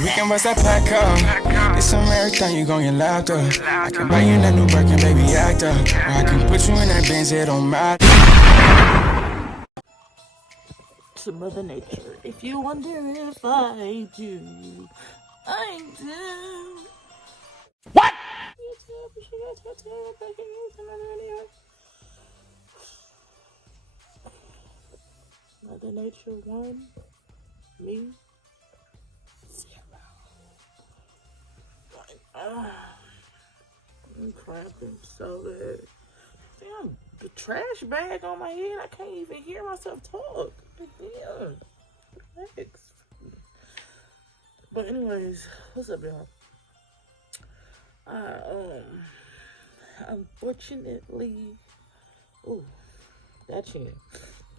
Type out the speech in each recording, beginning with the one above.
We can bust that pack up. It's a marathon, you gon' get locked up. I can buy you that new Birkin, baby, act up. Or I can put you in that Benz, it don't matter. To Mother Nature, if you wonder if I do, I do. What? Mother Nature 1, me 0. I'm cramping so bad. Damn, the trash bag on my head. I can't even hear myself talk. Damn. Thanks. But anyways, what's up, y'all? Unfortunately, that chin.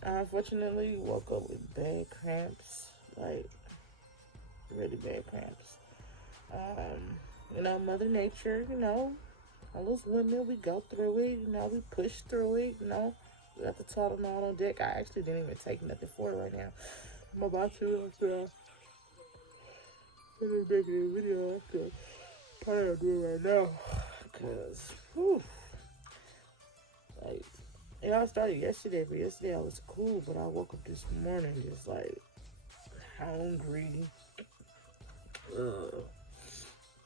I unfortunately woke up with bad cramps, like really bad cramps. You know, Mother Nature, you know, all those women, we go through it, you know, we push through it, you know. We got the Tylenol on deck. I actually didn't even take nothing for it right now. I'm about to, I'm making a video after. Probably I'll do it right now. Cause, whew, like, it all started yesterday, but yesterday I was cool, but I woke up this morning just like hungry,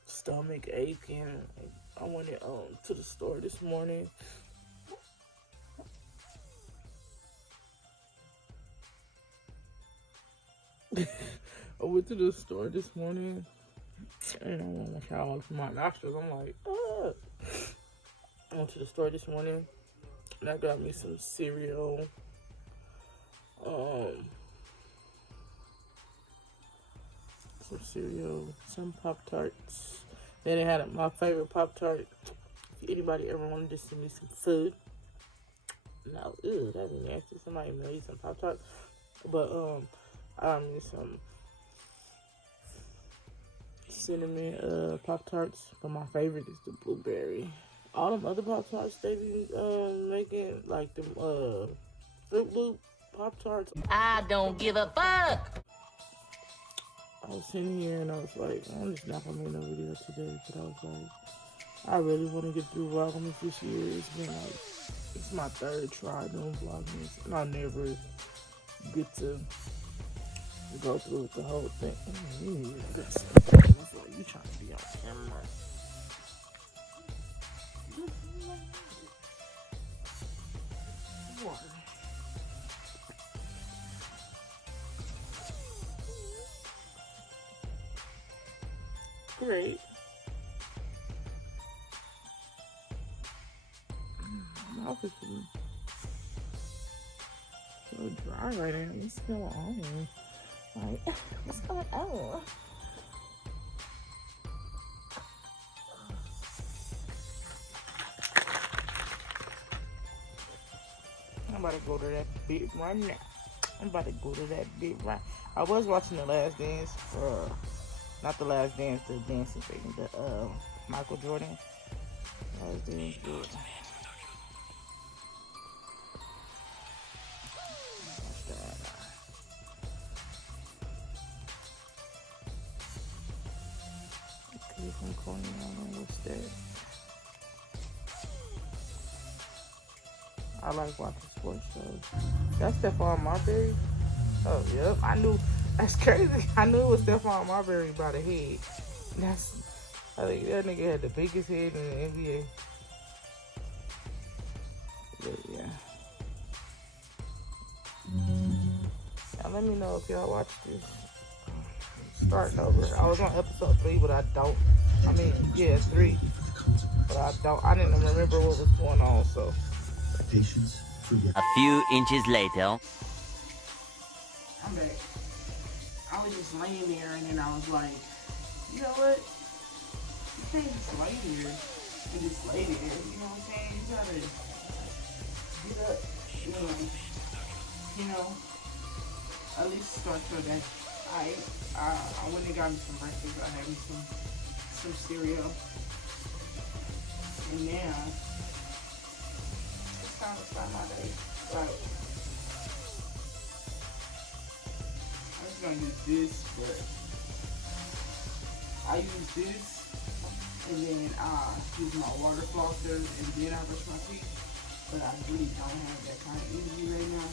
stomach aching. I went to the store this morning. I went to the store this morning and I want to shower off my nostrils. I'm like, I went to the store this morning and I got me some cereal. Some Pop-Tarts. Then they had my favorite Pop-Tart. If anybody ever wanted to send me some food. No, ew, that'd be nasty. Somebody made some Pop-Tarts. But, I made some cinnamon Pop-Tarts. But my favorite is the blueberry. All them other Pop-Tarts they be making, like them Fruit Loop Pop-Tarts. I don't give a fuck. I was sitting here and I was like, I'm just not gonna make no video today, but I was like, I really want to get through VLOGMAS this year. It's been like, it's my third try doing VLOGMAS, and I never get to go through the whole thing. It's like you trying to be on camera. Water. Great. My mouth is so dry right now. What's going on? Like, what's going on? I'm about to go to that bit right now. I was watching The Last Dance for. Not The Last Dance, the dancing thing, the Michael Jordan. Last Dance, good. Okay, from Coney Island, what's that? I like watching sports shows. That's Stephon Marbury. Oh, yep, I knew. That's crazy. I knew it was Stephon Marbury by the head. I think that nigga had the biggest head in the NBA. But yeah. Now let me know if y'all watch this. Starting over. I was on episode 3, but 3. But I didn't remember what was going on, so. Patience, forget. A few inches later. I'm back. I was just laying there and then I was like, you know what? You can't just lay here and just lay there. You know what I'm saying? You gotta get up and, you know, at least start your day. I went and got me some breakfast. I had me some cereal. And now it's time to start my day. Like, I'm just gonna use this, but I use this, and then I use my water flosser, and then I brush my teeth. But I really don't have that kind of energy right now.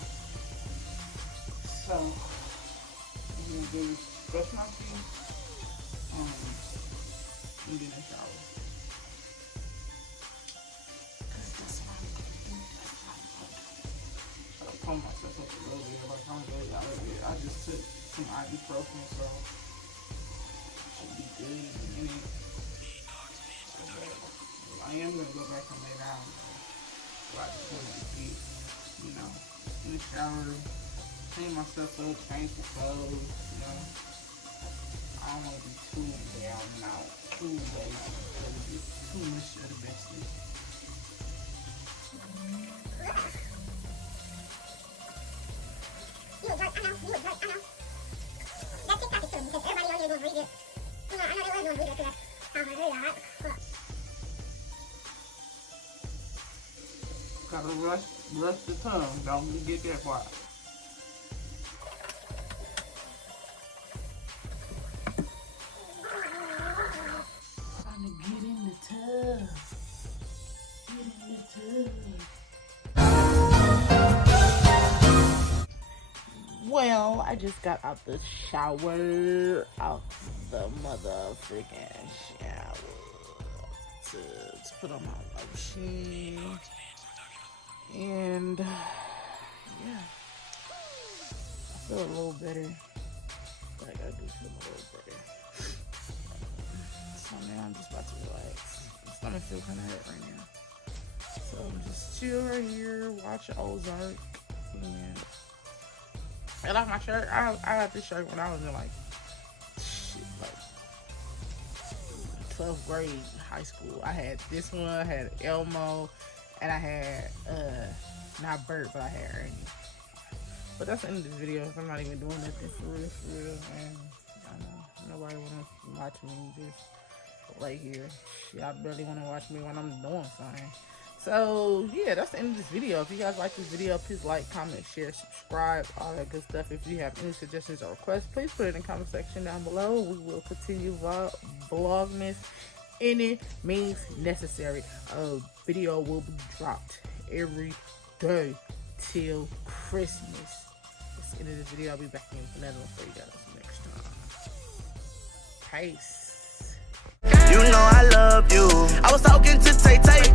So I'm gonna do brush my teeth, and then I shower. I pump myself up a little bit, like I'm good. I just took some ibuprofen, so should be good in a minute. I am gonna go back and lay down. Watch TV, you know, in the shower, clean myself up, change the clothes, you know. I don't want to be too down and out, too late, too much of the business. I know. That TikTok is true because everybody on here doing read it. You know, I know they was doing read it because that's how I heard it, alright? Gotta brush the tongue, don't forget that part. Time to get in the tub. Get in the tub. Well, I just got out the shower, out the motherfucking shower to put on my lotion. And yeah, I feel a little better. Like I do feel a little better. So now I'm just about to relax. My stomach feels kind of hurt right now. So I'm just chill right here, watch Ozark, and I like my shirt. I got this shirt when I was in like 12th grade high school. I had this one, I had Elmo, and I had, not Bert, but I had Ernie. But that's the end of this video. I'm not even doing nothing for real. And I know nobody want to watch me just lay here. Shit, I barely want to watch me when I'm doing something. So, yeah, that's the end of this video. If you guys like this video, please like, comment, share, subscribe, all that good stuff. If you have any suggestions or requests, please put it in the comment section down below. We will continue Vlogmas. Any means necessary. A video will be dropped every day till Christmas. That's the end of this video. I'll be back in with another one for you guys next time. Peace. You know I love you. I was talking to Tay Tay.